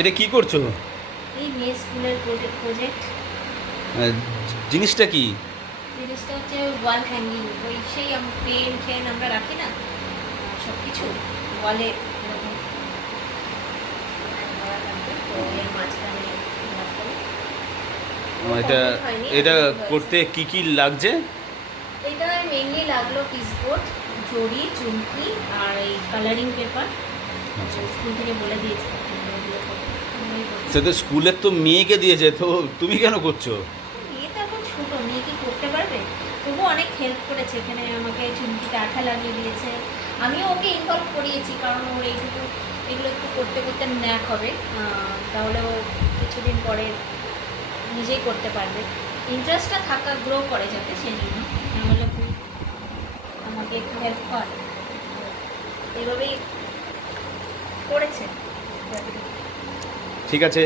এটা কি করছো? এই মেয়ে স্কুলের প্রজেক্ট। জিনিসটা কি? জিনিসটা হচ্ছে ওয়াল হ্যাঙ্গিং, ওই সেই পেন টেন আমরা রাখি না সব কিছু ওয়ালে, এরকম করা থাকবে। তো এর মাঝখানে এটা হয়নি, এটা হয়েছে। করতে কি কি লাগছে? এটা মেনলি লাগলো পিসবোর্ড, জড়ি, চুমকি আর এই কালারিং পেপার। স্কুল থেকে বলে দিয়েছে এগুলো করতে। আমরাই করছি। সে তো স্কুলের তো মেয়েকে দিয়েছে, তো তুমি কেন করছো? মেয়ে তো এখন ছোটো, মেয়ে কি করতে পারবে? তবু অনেক হেল্প করেছে, এখানে আমাকে চুমকিতে আঠা লাগিয়ে দিয়েছে। আমিও ওকে ইনভলভ করিয়েছি, কারণ ওর এইটুকু এগুলো একটু করতে করতে ন্যাক হবে, তাহলে ও কিছুদিন পরে নিজেই করতে পারবে। ইন্টারেস্টটা থাকা গ্রো করে যাতে, সেই জন্য আমি বললাম তুই আমাকে একটু হেল্প কর। এইভাবেই করেছে। ঠিক আছে।